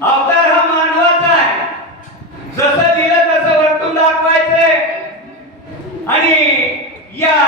अवतार हा मानवाचा आहे. जसं दिलं तसं वर्तून दाखवायचंय. आणि या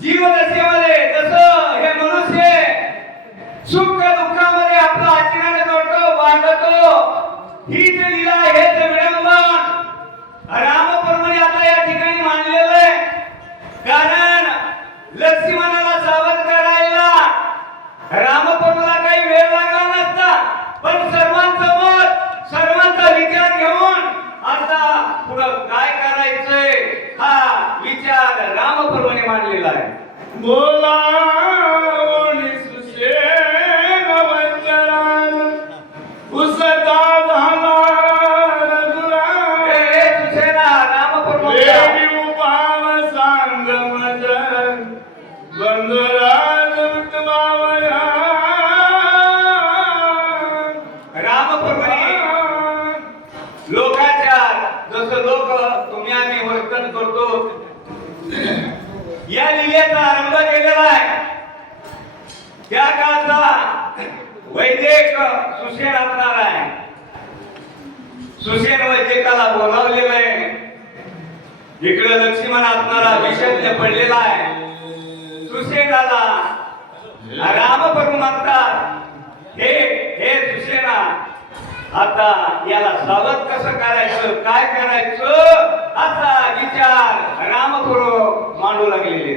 जीवदशेमध्ये जसं हे मनुष्य सुख दुःखामध्ये आपला आचरण करतो, वागतो, हीच लीला, हेच विडंबन रामप्रमाणे आता या ठिकाणी मानलेलं आहे. कारण लक्ष्मणाला सावध करायला रामप्रभूला काही वेळ लागला नसता, पण सर्वांचं मत, सर्वांचा विचार घेऊन आता पुढं काय करायचंय हा विचार रामप्रभूने मांडलेला आहे. बोला लोकांच्या जसं लोक तुम्ही आम्ही वर्तन करतो, या लीलेचा आरंभ केलेला आहे. त्या काळचा वैदिक सुसेन असणार आहे. सुसेन वैदिकाला बोलावलेलं आहे. इकडे लक्ष्मण असणारा विषज्ञ पडलेला आहे. सुसेनाला रामप्रभू म्हणतात, हे हे सुसेना, आता याला सावध कसं करायचं, काय करायचं असा विचार रामप्रभू मांडू लागलेले.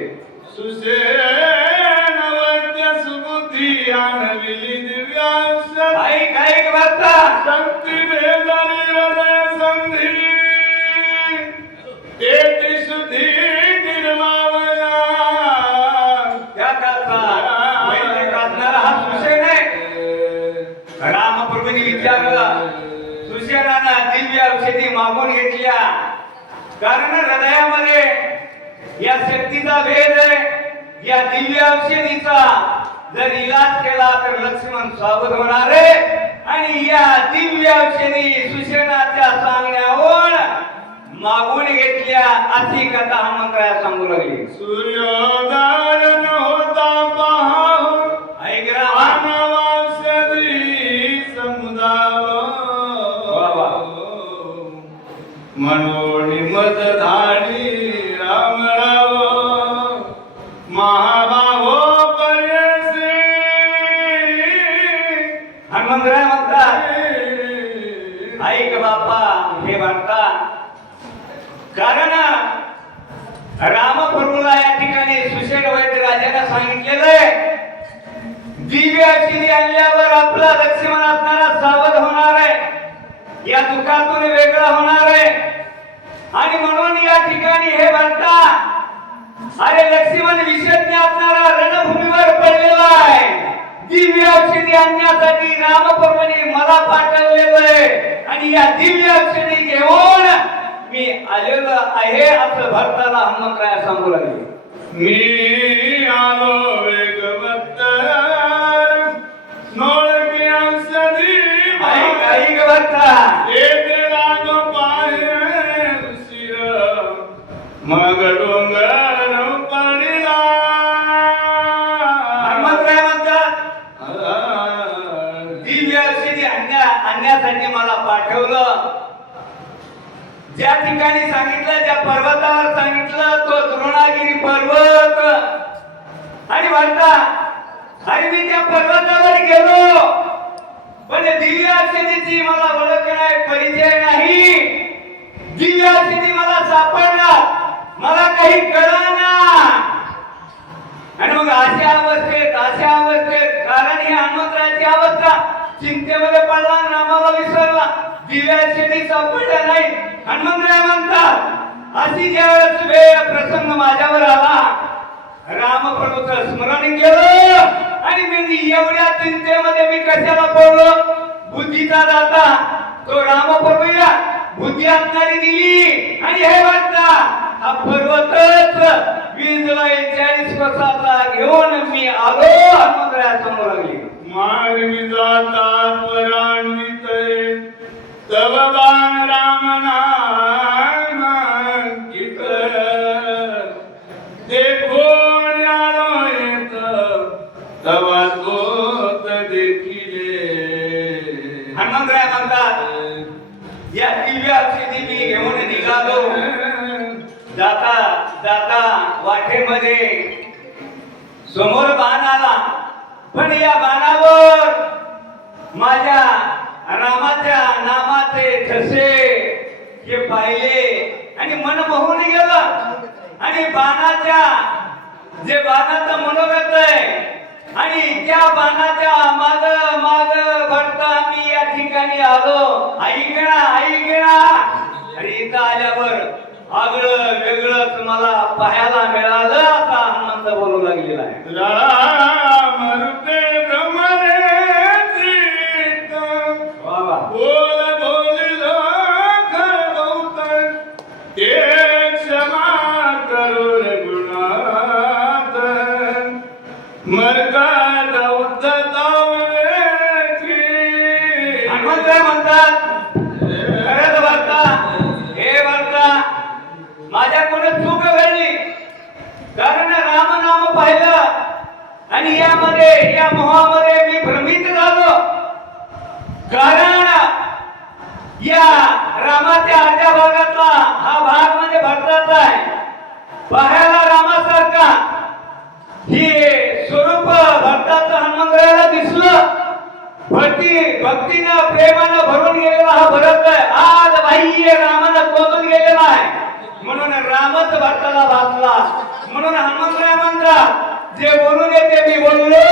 सुसेन वैद्य सुबुद्धी आणलेली दिव्य औषध, ऐक ऐक वार्ता, शक्ती भेदनी हृदय संधी, तेथे शुद्धी निर्मावया. त्या काळचा वैदिक असणारा हा सुसेन आहे. रामप्रभूंनी विचारलं, सुसेनानं दिव्य औषधी मागून घेतल्या. कारण हृदयामध्ये या शक्तीचा भेद आहे. या दिव्य औषधीचा जर इलाज केला तर लक्ष्मण सावध होणार आहे. आणि या दिव्य औषधी सुसेनाच्या सांगण्यावर मागून घेतल्या अशी कथा हनुमंतराया सांगू लागली. सूर्योदय न होता पहा, ऐक राम, मनोनी मत धाडी रामराव महाभावो पर्यसे. हनुमंतराय म्हणतात, ऐक बापा हे वार्ता. कारण रामप्रभूला या ठिकाणी सुसेन वैद्य राजाला सांगितलेलं दिव्य औषधी आणल्यावर आपला लक्ष्मण असणारा सावध होणार आहे, या दुःखातून वेगळा होणार आहे. आणि म्हणून या ठिकाणी हे वार्ता, अरे लक्ष्मण विषज्ञ असणारा रणभूमीवर पडलेला आहे. दिव्य औषधी आणण्यासाठी रामप्रभूने मला पाठवलेलं आहे. आणि या दिव्य औषधी घेऊन मी आलेलो आहे असं भक्ताला हनुमंतराया सांगू लागले. मी आलो वेगवत नोळकी औषधी, ऐक भक्ता, येते राग पाय उशीर, मग डोंगर पडिला. हनुमंतराय म्हणतात, दिव्य औषधी आणण्यासाठी मला पाठवलं. ज्या ठिकाणी सांगितलं, ज्या पर्वतावर सांगितलं तो द्रोणागिरी पर्वत. आणि म्हणता, आणि मी त्या पर्वतावर गेलो, पण दिव्य औषधीची मला ओळख नाही, परिचय नाही. दिव्य औषधी मला सापडला, मला काही कळेना. आणि मग अशा अवस्थेत कारण ही हनुमंतरायाची अवस्था, चिंतेमध्ये पडला, नामाला विसरला, दिव्य औषधी सापडला नाही. हनुमंतराय म्हणतात, अशी ज्यावेळेस वेळ प्रसंग माझ्यावर आला, रामप्रभूचं स्मरण केलं. आणि मी एवढ्या चिंतेमध्ये मी कशाला पडलो, बुद्धीचा दाता तो रामप्रभूला बुद्धी असणारी दिली. आणि हे म्हणता, हा पर्वतच 20-40 वर्षाचा घेऊन मी आलो हनुमंतराया समोर लागली. मानवी जाता परान्वित तव बाण राम नाम अंकित, देखो न्यालो येत तवा तोत देखिले. हनुमंतराय म्हणतात या दिव्य औषधी मी घेऊन निघालो. जाता जाता वाटेमध्ये समोर बाण आला, पण या बाणावर माझ्या रामाच्या नामाचे ठसे हे पाहिले आणि मन मोहून गेलं. आणि बाणाच्या जे बाणाचं मनोगत आहे आणि त्या बाणाच्या माग माग भरता मी या ठिकाणी आलो. ऐकणा आणि इथं आल्यावर आगळं वेगळंच मला पाहायला मिळालं. आता हनुमंत बोलू लागलेला आहे. रामरुते ब्रह्मदेव वा वा. बोल बोलिलो खरवत ते क्षमा करू रे गुणात मर्गात उद्धतावलेची. हनुमंतराय म्हणतात खरंच भरता, हे भरता माझ्याकडून चूक घडली. कारण रामनाम पाहिलं आणि यामध्ये या मोहामध्ये मी भ्रमित झालो. कारण या रामाच्या अर्ध्या भागातला हा भाग म्हणजे भरताचा आहे. पाहायला रामासारखा हे स्वरूप भरताचं हनुमंतरायाला दिसलं. भक्तीनं प्रेमानं भरून गेलेला हा भरत आहे. आज बाह्य रामानं कोंदून गेलेला आहे. म्हणून रामच भरताला भासला. म्हणून हनुमंतराय म्हणतात जे बोलून येते मी बोललो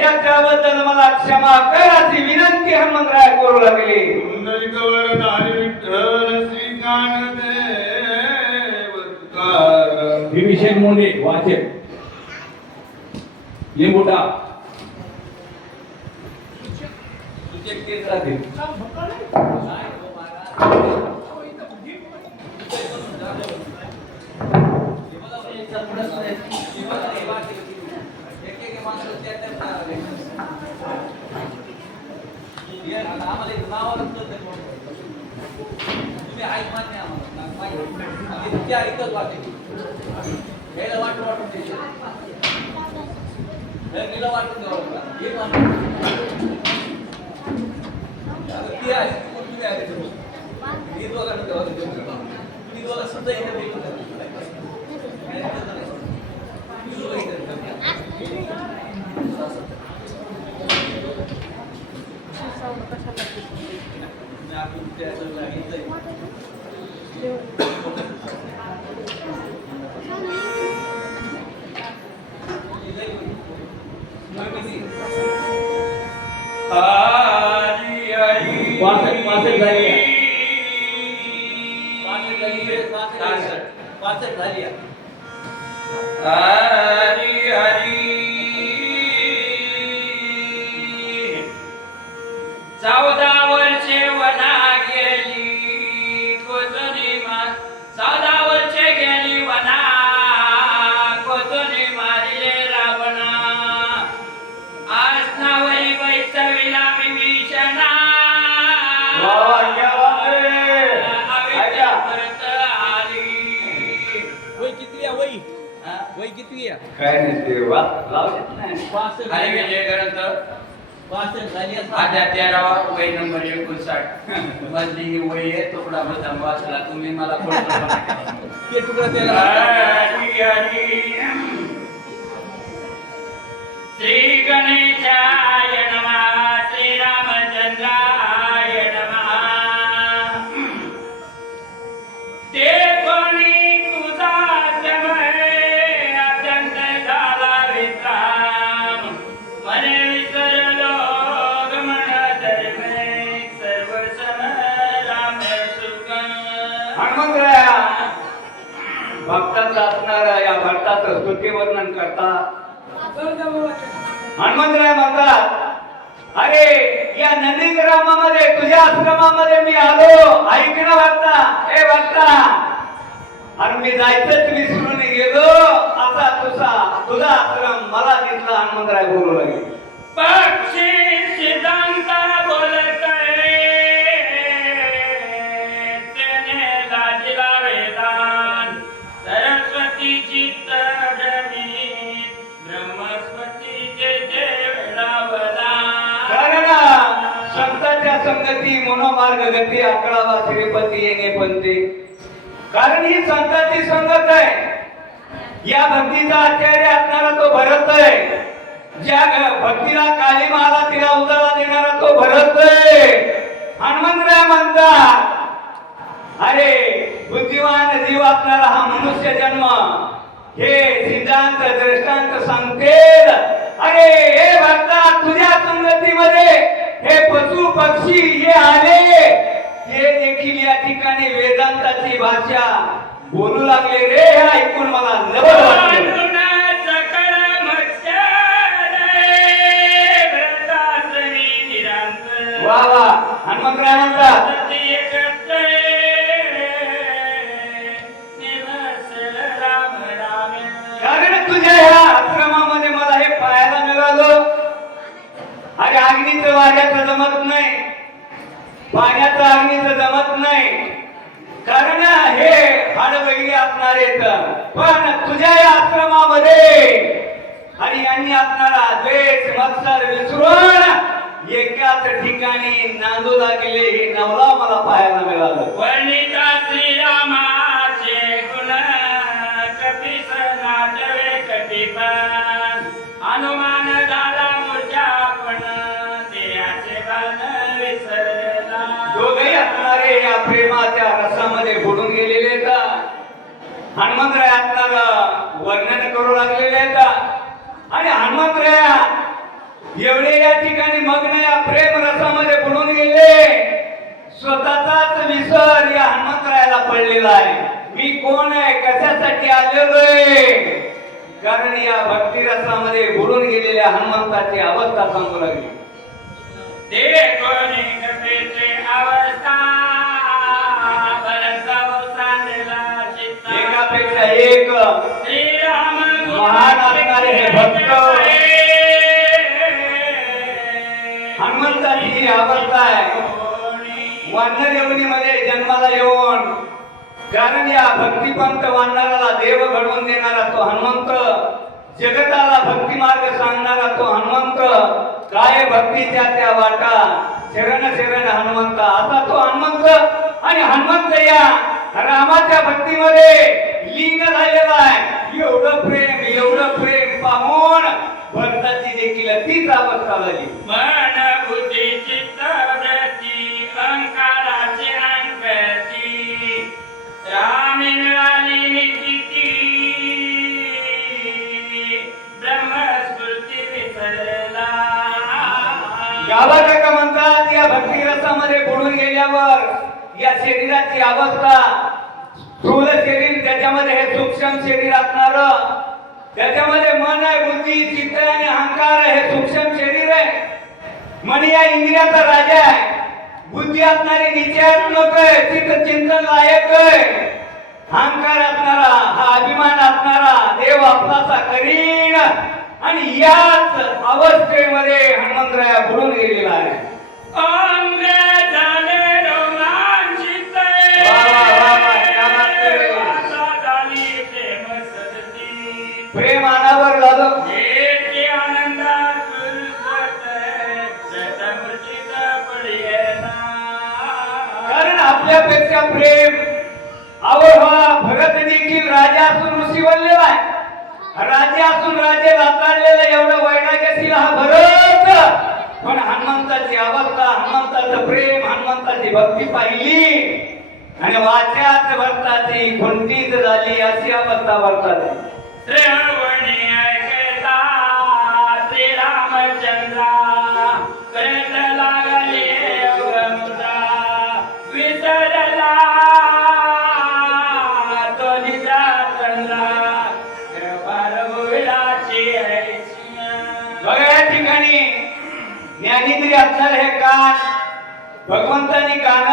याच्याबद्दल मला क्षमा कर अशी विनंती हनुमंतराय करू लागली. भीमसेन मोंडे वाचक लिंबोटा काय नाही ते लावत नाही. आणि विजय ग्रंथ आद्या 13वा वय नंबर 59 मधली ही वय आहे. तुकडा बदम वाचला तुम्ही मला ते तुकडा श्री गणेशाय नमः श्री रामचंद्राय नमः. ते कोणी तुझा समय अत्यंत झाला विश्राम मने विसरलो गमन धर्मे सर्व सम राम सुख. हनुमंतराया भक्ताचा असणारा या भरताचं स्तुती वर्णन करता हनुमंतराय म्हणतात अरे या नंदीग्रामामध्ये तुझ्या आश्रमामध्ये मी आलो. ऐकणं भक्ता, हे भक्ता अरे मी जायचंच विसरून गेलो. आता तुझा आश्रम मला दिसला. हनुमंतराय बोलू लागले. पक्षी सिद्धांत बोलत तेने लाजला वेदांत सरस्वती चित्त भ्रमित ब्रह्मस्पती जे वेळावला. कारण संतांच्या संगती मनोमार्ग गती आकडावा श्रीपती येणे पंते. कारण ही संतांची संगत आहे. या भक्तीचा आचार्य असणारा तो भरत आहे. ज्या भक्तीला कालिमा आला तिला उजाळा देणारा तो भरत आहे. हनुमंतराय म्हणतात अरे बुद्धिवान जीव असणारा हा मनुष्य जन्म हे सिद्धांत दृष्टांत सांगतील. अरे हे भक्ता तुझ्या संगतीमध्ये हे पशु पक्षी हे आले हे देखील या ठिकाणी वेदांताची भाषा बोलू लागले रे. हे ऐकून मला नवल वाटलं. वा वा हनुमंतराय म्हणतात कारण तुझ्या ह्या आश्रमामध्ये मला हे पाहायला मिळालं. अरे अग्नीचं वाऱ्याचं जमत नाही, पाण्याचं अग्नीचं जमत नाही. कारण हे हाड वगैरे असणार आहेत. पण तुझ्या या आश्रमामध्ये आणि यांनी असणारा द्वेष मत्सर विसरून एकाच ठिकाणी नांदू लागले हे नवला मला पाहायला मिळालं. वर्णिता श्रीरामाचे गुण कपीस नाटवे कपीपण हनुमान झाला मूर्छा पण देहाचे बाण विसरला. दोघही असणारे या प्रेमाच्या रसामध्ये बुडून गेलेले आहेत. हनुमंतराय असणार वर्णन करू लागलेले आहेत आणि हनुमंतराय एवढे या ठिकाणी मग्न या प्रेम रसामध्ये बुडून गेले. स्वतःचाच विसर या हनुमंतरायाला पडलेला आहे. मी कोण आहे, कशासाठी आलेलो आहे. कारण या भक्ती रसामध्ये बुडून गेलेल्या हनुमंताची अवस्था सांगू लागली. ते कोणी कपीचे अवस्था भरताव सांडला चित्ता. एकापेक्षा एक श्रीराम महान असणारे हे भक्त हनुमंताची ही अवस्था आहे. वानर योनीमध्ये जन्माला येऊन कारण या भक्तिपंत वानराला देव घडवून देणारा तो हनुमंत, जगताला भक्ती मार्ग सांगणारा तो हनुमंत, काय भक्तीच्या त्या वाटा शरण शरण हनुमंत असा तो हनुमंत. आणि हनुमंत या रामाच्या भक्तीमध्ये लीन झालेला आहे. एवढं प्रेम पाहून भरताची देखील तीच अवस्था झाली. मन बुद्धी चित्त वृत्ती अहंकाराची अंकती रामी मिळाली नितीती ब्रह्मस्फूर्ती विसरला. गावाला का म्हणतात या भक्ती रसामध्ये बुडून गेल्यावर या शरीराची अवस्था स्थूल शरीर त्याच्यामध्ये हे सूक्ष्म शरीर असणार, त्याच्यामध्ये मन आहे, बुद्धी चित्त आणि अहंकार हे सूक्ष्म शरीर आहे. मन या इंद्रियाचा राजा आहे. बुद्धी असणारी निश्चयात्मक आहे, चित्त चिंतन लायक आहे. अहंकार असणारा हा अभिमान असणारा देव आपलासा करीन. आणि याच अवस्थेमध्ये हनुमंतराया बुडून गेलेला आहे. अंग झाले रोमांचित झाली प्रेम सदती प्रेम अनावर झालं. येते आनंदात सतमूर्तीत पडियेना. कारण आपल्यापेक्षा प्रेम हा भगत देखील राजा असून ऋषी बनलेला आहे. राजा असून राजे लाताडलेला एवढं वैराग्यशील हा भरत. पण हनुमंताची अवस्था, हनुमंताचं प्रेम, हनुमंताची भक्ती पाहिली आणि वाच्यात भरताची खुंटीत झाली अशी अवस्था भरताची. श्रवणी ऐकता श्रीरामचंद्रा करत लागले अवगमुद्रा विसरला तो निजा चंद्रा कृपार होईलाची ऐशिया. बघा या ठिकाणी ज्ञानेंद्रिय असणार हे कान भगवंतानी कान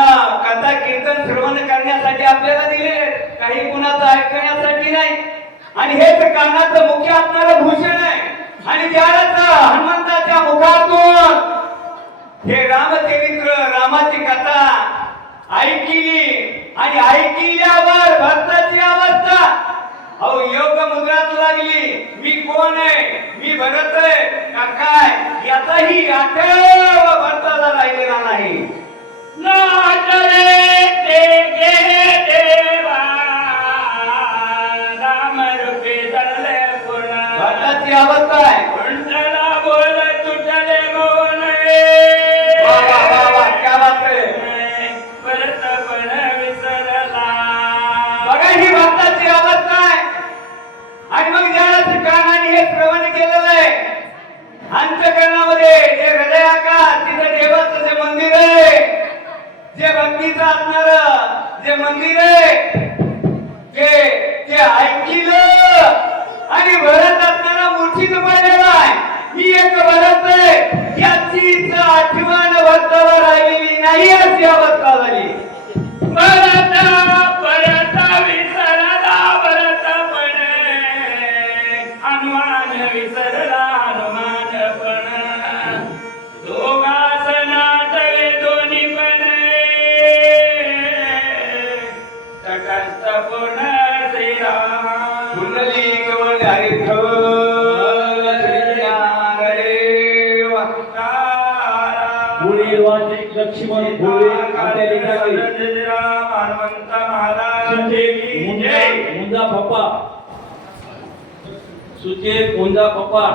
कथा कीर्तन श्रवण करण्यासाठी आपल्याला दिले, काही कुणाचं ऐकण्यासाठी नाही. आणि हेच कानाचं मुख्य असणारं भूषण आहे. आणि ज्यावेळेस हनुमंताच्या मुखातून हे रामचरित्र रामाची कथा ऐकली आणि ऐकल्यावर भरताची अवस्था अहो योग मुद्रात लागली. मी कोण आहे, मी भरत आहे का काय याचाही आठव भरताला राहिलेला नाही. लक्ष्मण भरताला राहिलेली नाही अशी अवस्था झाली. भरत भरत विसरला भरत पण हनुमान विसरला हनुमान पण दोघास नाटले दोन्ही पण तटस्थ पूर्ण श्रीराम पुंडलिक वंदे श्रीज्ञानदेव पुढे वाचक लक्ष्मण भोळे आपल्या लेकराकडे. हनुमंत महाराज की जय. मुंजा पप्पा सुचेत मुंजा पप्पा.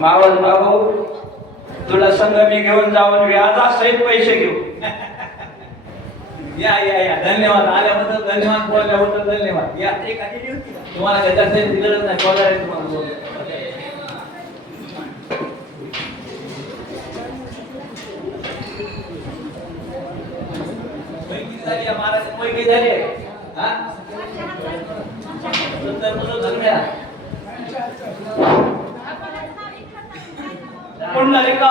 मावळ बाबू तुला संघ मी घेऊन जाऊन व्याजासहित पैसे घेऊ. या या या धन्यवाद आल्याबद्दल धन्यवाद बोलल्याबद्दल धन्यवाद. या तुम्हाला काही जास्त गरज नाही बोलायला तुम्हाला बोल. पैकी झाली आहे, महाराज पैकी झाली आहे. हा? 70 मुलं धन्यवाद. पुंडलिका